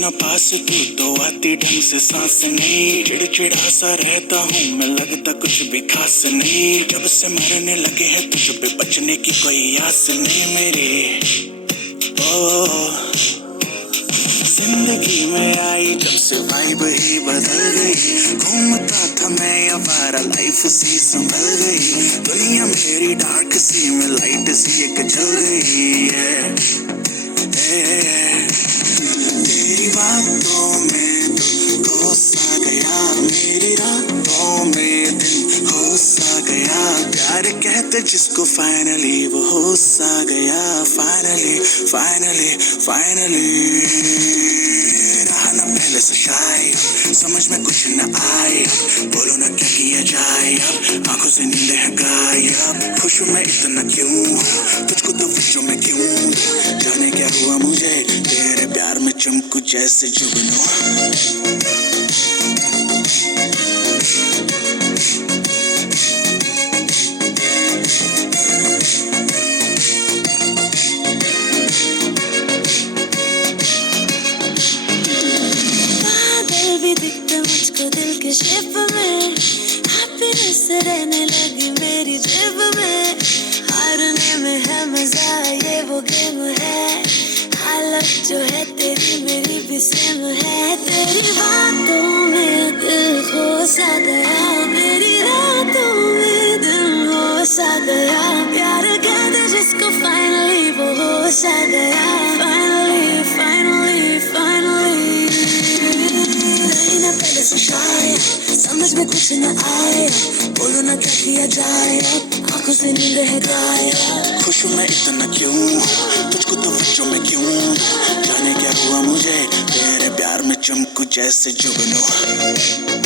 ना पास तू तो आती ढंग से सांस नहीं, चिड़चिड़ा सा रहता हूँ मैं, लगता कुछ भी खास नहीं। जब से मरने लगे हैं तुझ पे बचने की कोई आस नहीं मेरी। ओ जिंदगी में आई जब से वाइब ही बदल गई, घूमता था मैं आवारा लाइफ सी संभल गई, दुनिया मेरी डार्क सी में लाइट सी एक जल गई है। तेरी बातों में तो हो सा गया, मेरी रातों में दिन हो सा गया, प्यार कहते जिसको फाइनली वो हो सा गया, फाइनली फाइनली फाइनली। रहा ना पहले से शायद समझ में कुछ न आए, बोलो ना क्या किया जाए अब, आंखों से नींद है गायब, खुश मैं इतना क्यों, तुझको तो विश्व में क्यों, जाने क्या हुआ मुझे तेरे प्यार में चमकू जैसे जुगनू। बादल भी दिखते मुझको दिल के शेप में, हैप्पीनेस रहने लगी मेरी जेब में, हारने में है मजा ये वो गेम है, हालत जो है तेरी मेरी भी सेम है, तेरी बातों में दिल खो सा गया, मेरी रातों में दिल हो सा गया, प्यार कहते जिसको फाइनली वो हो सा गया, फाइनली फाइनली फाइनली। नहीं ना पहले से शायद समझ में कुछ न आए, बोलो ना क्या किया जाए अब, आंखों से नींद है गायब, खुश मैं इतना क्यों, तुझको तो बच्चों में क्यों, जाने क्या हुआ मुझे तेरे प्यार में चमकू जैसे जुगनू।